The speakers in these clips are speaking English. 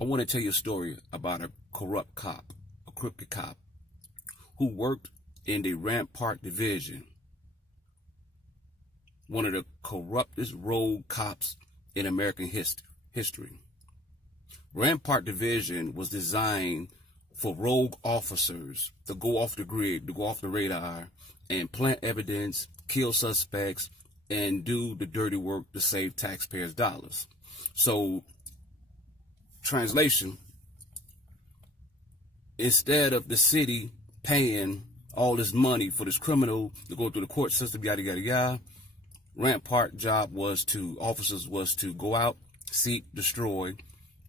I want to tell you a story about a corrupt cop, a crooked cop, who worked in the Rampart Division, one of the corruptest rogue cops in American history. Rampart Division was designed for rogue officers to go off the grid, to go off the radar, and plant evidence, kill suspects, and do the dirty work to save taxpayers' dollars. So, translation, instead of the city paying all this money for this criminal to go through the court system, yada, yada, yada, Rampart job officers was to go out, seek, destroy,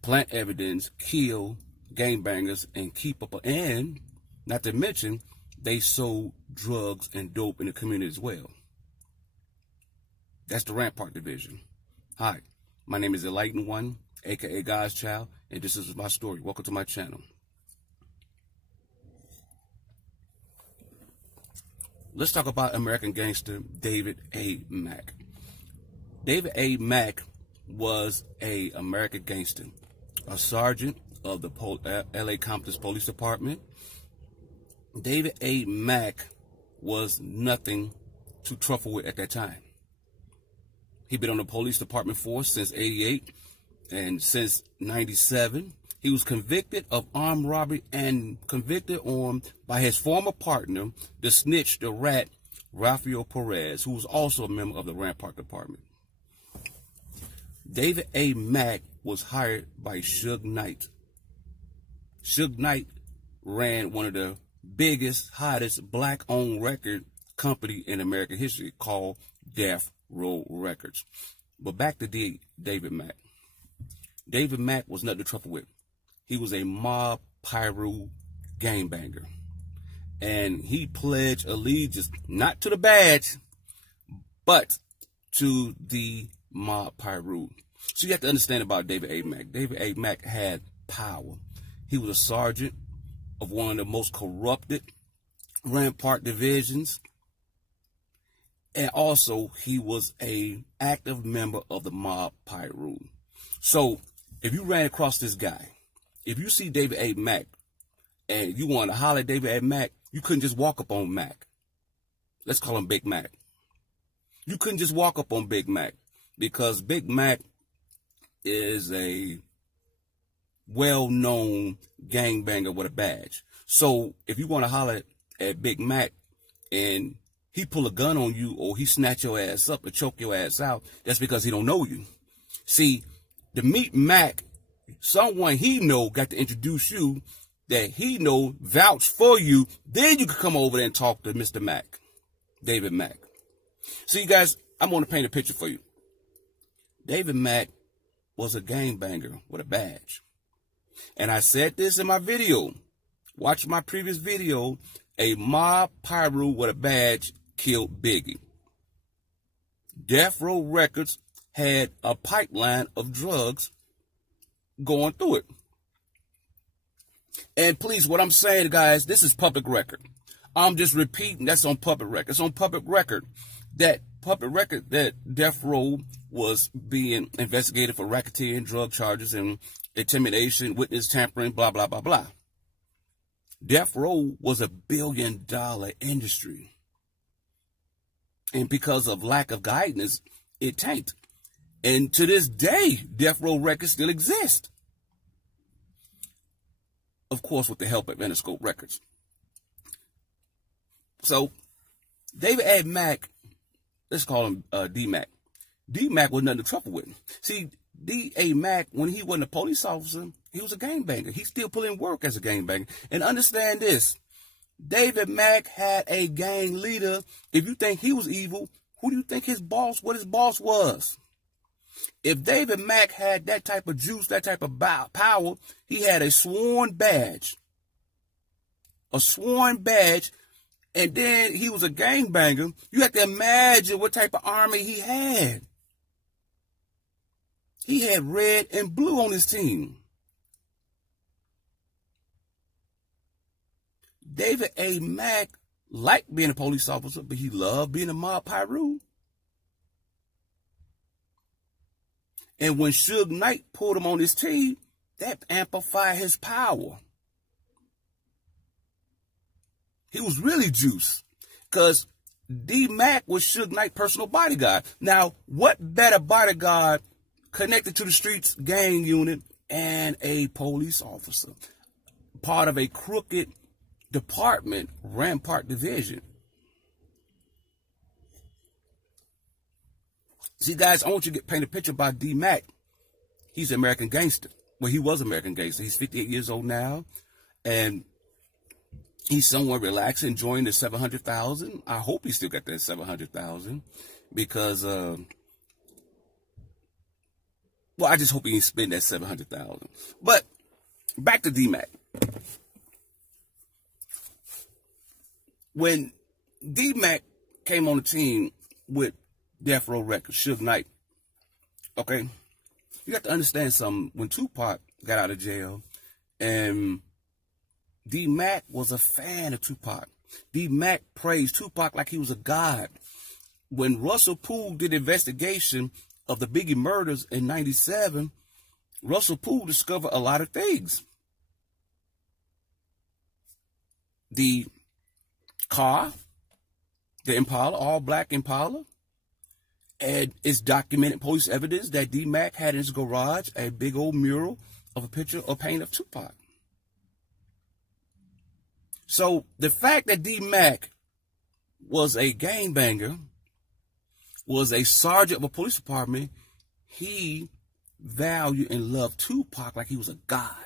plant evidence, kill gangbangers, and keep up, and not to mention, they sold drugs and dope in the community as well. That's the Rampart Division. Hi, my name is Enlightened One, aka God's Child, and this is my story. Welcome to my channel. Let's talk about American Gangster David A. Mack. David A. Mack was an American gangster, a sergeant of the LA Compton Police Department. David A. Mack was nothing to truffle with at that time. He'd been on the police department force since '88, and since '97, he was convicted of armed robbery and convicted by his former partner, the snitch, the rat, Rafael Perez, who was also a member of the Rampart Department. David A. Mack was hired by Suge Knight. Suge Knight ran one of the biggest, hottest black-owned record company in American history called Death Row Records. But back to David Mack. David Mack was nothing to truffle with. He was a Mob Piru gangbanger. And he pledged allegiance, not to the badge, but to the Mob Piru. So you have to understand about David A. Mack. David A. Mack had power. He was a sergeant of one of the most corrupted Rampart divisions. And also, he was an active member of the Mob Piru. So, if you ran across this guy, if you see David A. Mack, and you want to holler at David A. Mack, you couldn't just walk up on Mack. Let's call him Big Mac. You couldn't just walk up on Big Mac, because Big Mac is a well-known gangbanger with a badge. So if you want to holler at Big Mac and he pull a gun on you, or he snatch your ass up or choke your ass out, that's because he don't know you. See, to meet Mac, someone he know got to introduce you, that he know vouch for you, then you can come over there and talk to Mr. Mack, David Mack. So you guys, I'm going to paint a picture for you. David Mack was a gangbanger with a badge. And I said this in my video. Watch my previous video. A Mob Piru with a badge killed Biggie. Death Row Records had a pipeline of drugs going through it. And please, what I'm saying, guys, this is public record. I'm just repeating, that's on public record. It's on public record that Death Row was being investigated for racketeering, drug charges, and intimidation, witness tampering, blah, blah, blah, blah. Death Row was a billion-dollar industry. And because of lack of guidance, it tanked. And to this day, Death Row Records still exist. Of course, with the help of Interscope Records. So, David A. Mack, let's call him D-Mack. D-Mack was nothing to trouble with. See, D.A. Mack, when he wasn't a police officer, he was a gangbanger. He still put in work as a gangbanger. And understand this, David Mack had a gang leader. If you think he was evil, who do you think what his boss was? If David Mack had that type of juice, that type of power, he had a sworn badge. A sworn badge. And then he was a gangbanger. You have to imagine what type of army he had. He had red and blue on his team. David A. Mack liked being a police officer, but he loved being a Mob Piru. And when Suge Knight pulled him on his team, that amplified his power. He was really juiced because D-Mack was Suge Knight's personal bodyguard. Now, what better bodyguard connected to the streets gang unit and a police officer, part of a crooked department, Rampart Division. See, guys, I want you to paint a picture about D-Mack. He's an American Gangster. Well, he was American Gangster. He's 58 years old now, and he's somewhat relaxed, enjoying the 700,000. I hope he still got that 700,000 because, well, I just hope he didn't spend that 700,000. But back to D-Mack. When D-Mack came on the team with Death Row Records, Suge Knight, okay, you got to understand something. When Tupac got out of jail, and D-Mack was a fan of Tupac. D-Mack praised Tupac like he was a god. When Russell Poole did investigation of the Biggie murders in '97, Russell Poole discovered a lot of things. The car, the Impala, all black Impala, and it's documented police evidence that D-Mack had in his garage a big old mural of a picture or paint of Tupac. So the fact that D-Mack was a gangbanger, was a sergeant of a police department, he valued and loved Tupac like he was a god.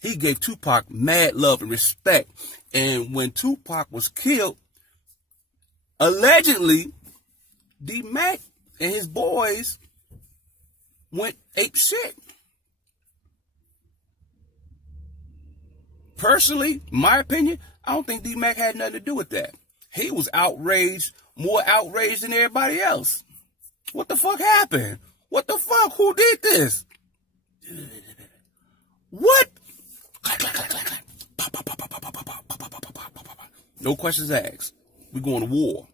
He gave Tupac mad love and respect. And when Tupac was killed, allegedly, D-Mack and his boys went ape shit. Personally, my opinion, I don't think D-Mack had nothing to do with that. He was outraged, more outraged than everybody else. What the fuck happened? What the fuck? Who did this? What? No questions asked. We going to war.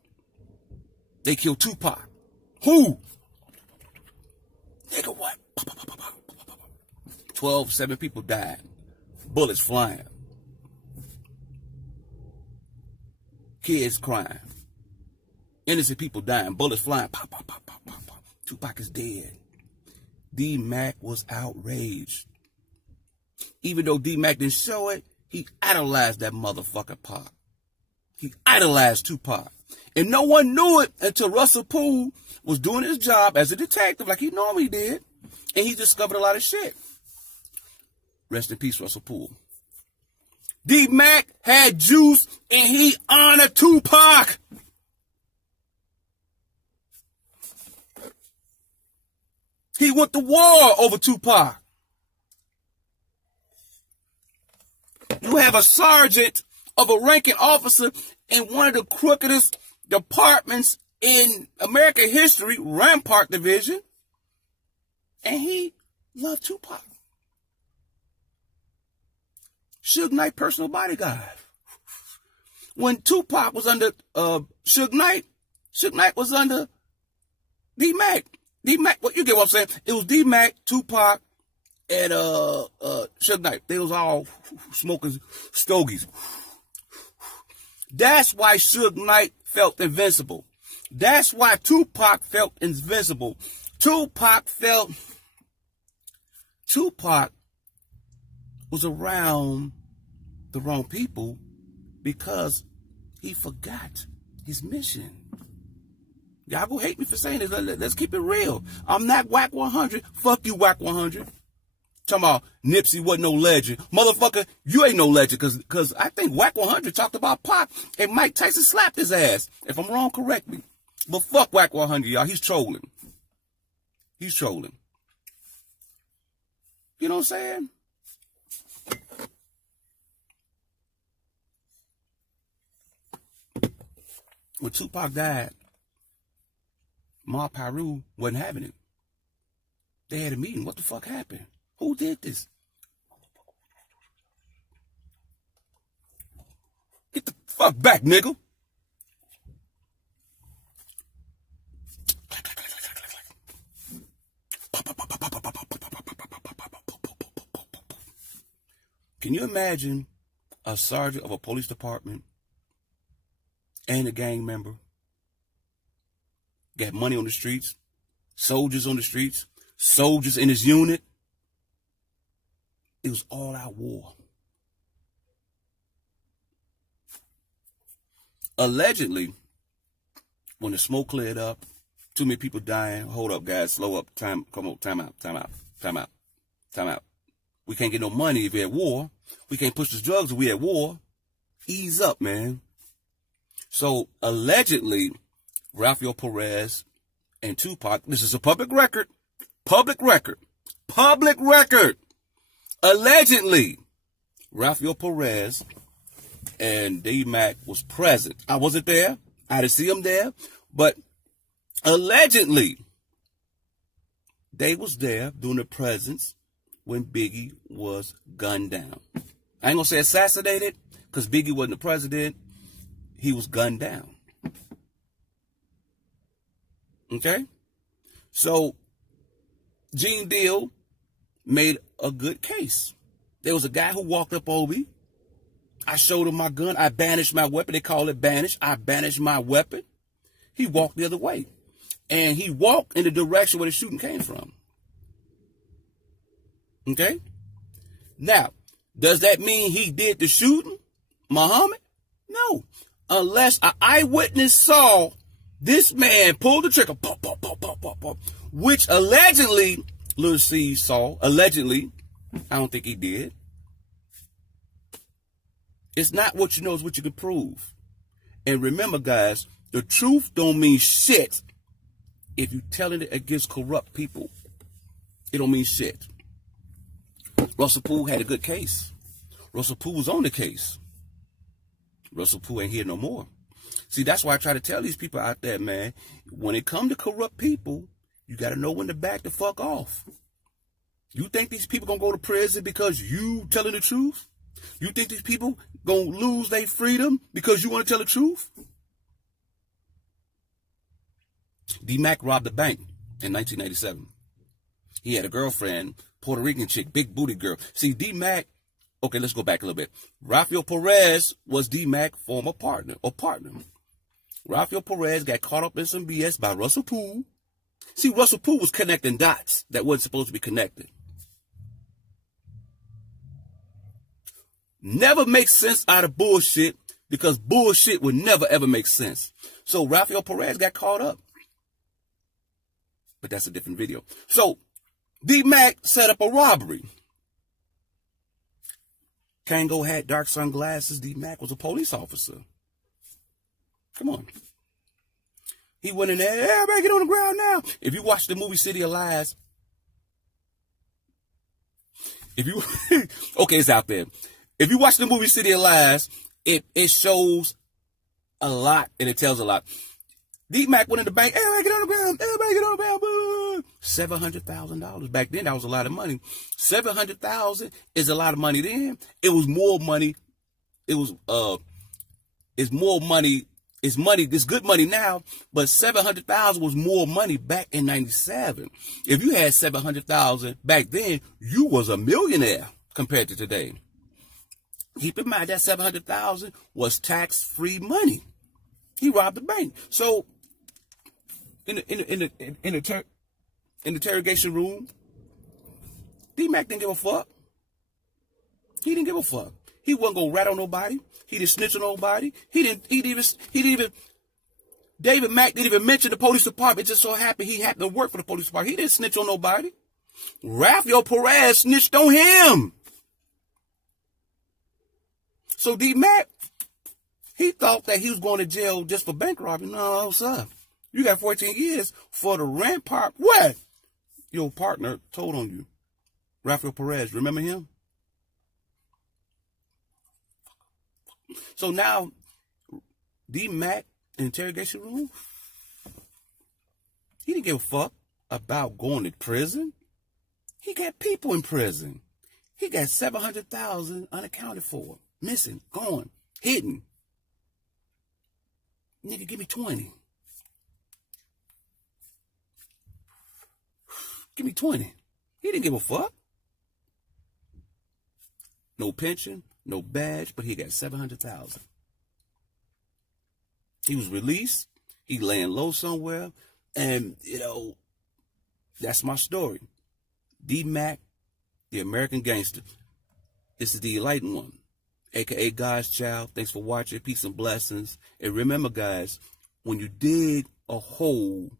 They killed Tupac. Who? Nigga, what? 7 people died. Bullets flying. Kids crying. Innocent people dying. Bullets flying. Pop, pop, pop, pop, pop, pop. Tupac is dead. D-Mack was outraged. Even though D-Mack didn't show it, he idolized that motherfucker Pac. He idolized Tupac. And no one knew it until Russell Poole was doing his job as a detective like he normally did. And he discovered a lot of shit. Rest in peace, Russell Poole. D-Mack had juice and he honored Tupac. He went to war over Tupac. You have a sergeant of a ranking officer in one of the crookedest departments in American history, Rampart Division, and he loved Tupac. Suge Knight, personal bodyguard. When Tupac was under Suge Knight was under D-Mack. D-Mack, well, you get what I'm saying? It was D-Mack, Tupac, and Suge Knight. They was all smoking stogies. That's why Suge Knight felt invincible. That's why Tupac felt invincible. Tupac was around the wrong people because he forgot his mission. Y'all go hate me for saying this. Let's keep it real. I'm not Whack 100. Fuck you, Whack 100. Talking about Nipsey wasn't no legend. Motherfucker, you ain't no legend because I think Whack 100 talked about Pac and Mike Tyson slapped his ass. If I'm wrong, correct me. But fuck Whack 100, y'all. He's trolling. He's trolling. You know what I'm saying? When Tupac died, Mob Piru wasn't having it. They had a meeting. What the fuck happened? Who did this? Get the fuck back, nigga. Can you imagine a sergeant of a police department and a gang member got money on the streets, soldiers on the streets, soldiers in his unit? It was all out war. Allegedly, when the smoke cleared up, too many people dying. Hold up, guys. Slow up. Come on. Time out. We can't get no money if we're at war. We can't push the drugs if we're at war. Ease up, man. So, allegedly, Rafael Perez and Tupac, this is a public record. Allegedly, Rafael Perez and Mack was present. I wasn't there. I didn't see him there. But allegedly, they was there during the presence when Biggie was gunned down. I ain't gonna say assassinated, because Biggie wasn't the president. He was gunned down. Okay? So, Gene Deal made a good case. There was a guy who walked up on me. I showed him my gun. I banished my weapon. They call it banish. I banished my weapon. He walked the other way. And he walked in the direction where the shooting came from. Okay? Now, does that mean he did the shooting, Muhammad? No. Unless an eyewitness saw this man pull the trigger, pop, pop, pop, pop, pop, pop, which allegedly Lil C saw. Allegedly. I don't think he did. It's not what you know, it's what you can prove. And remember, guys, the truth don't mean shit if you're telling it against corrupt people. It don't mean shit. Russell Poole had a good case. Russell Poole was on the case. Russell Poole ain't here no more. See, that's why I try to tell these people out there, man, when it come to corrupt people, you got to know when to back the fuck off. You think these people gonna go to prison because you telling the truth? You think these people gonna lose their freedom because you want to tell the truth? Mack robbed a bank in 1987. He had a girlfriend, Puerto Rican chick, big booty girl. See, Mack, okay, let's go back a little bit. Rafael Perez was Mack's former partner. Rafael Perez got caught up in some BS by Russell Poole. See, Russell Poole was connecting dots that wasn't supposed to be connected. Never makes sense out of bullshit, because bullshit would never ever make sense. So Rafael Perez got caught up. But that's a different video. So Mack set up a robbery. Kango had dark sunglasses. Mack was a police officer. Come on. He went in there, everybody get on the ground now. If you watch the movie City of Lies, okay, it's out there. If you watch the movie City of Lies, it shows a lot and it tells a lot. Mack went in the bank, everybody get on the ground, everybody get on the ground. $700,000. Back then, that was a lot of money. $700,000 is a lot of money then. It was more money. It's more money. It's money. It's good money now, but $700,000 was more money back in 97. If you had $700,000 back then, you was a millionaire compared to today. Keep in mind that $700,000 was tax-free money. He robbed the bank. So in the interrogation room, Mack didn't give a fuck. He didn't give a fuck. He wasn't gonna rat on nobody. He didn't snitch on nobody. He didn't even David Mack didn't even mention the police department. It just so happened he happened to work for the police department. He didn't snitch on nobody. Rafael Perez snitched on him. So Mack, he thought that he was going to jail just for bank robbery. No, sir. You got 14 years for the Rampart. What? Your partner told on you. Rafael Perez, remember him? So now, Mack in the interrogation room, he didn't give a fuck about going to prison. He got people in prison. He got 700,000 unaccounted for, missing, gone, hidden. Nigga, give me 20. Give me 20. He didn't give a fuck. No pension, no badge, but he got 700,000. He was released. He laying low somewhere. And, you know, that's my story. D Mack, the American Gangster. This is the enlightened one, a.k.a. God's child. Thanks for watching. Peace and blessings. And remember, guys, when you dig a hole,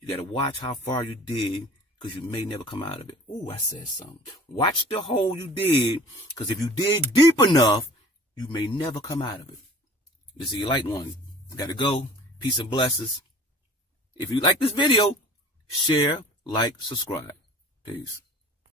you got to watch how far you dig, because you may never come out of it. Ooh, I said something. Watch the hole you dig, because if you dig deep enough, you may never come out of it. This is the enlightened one. Got to go. Peace and blessings. If you like this video, share, like, subscribe. Peace.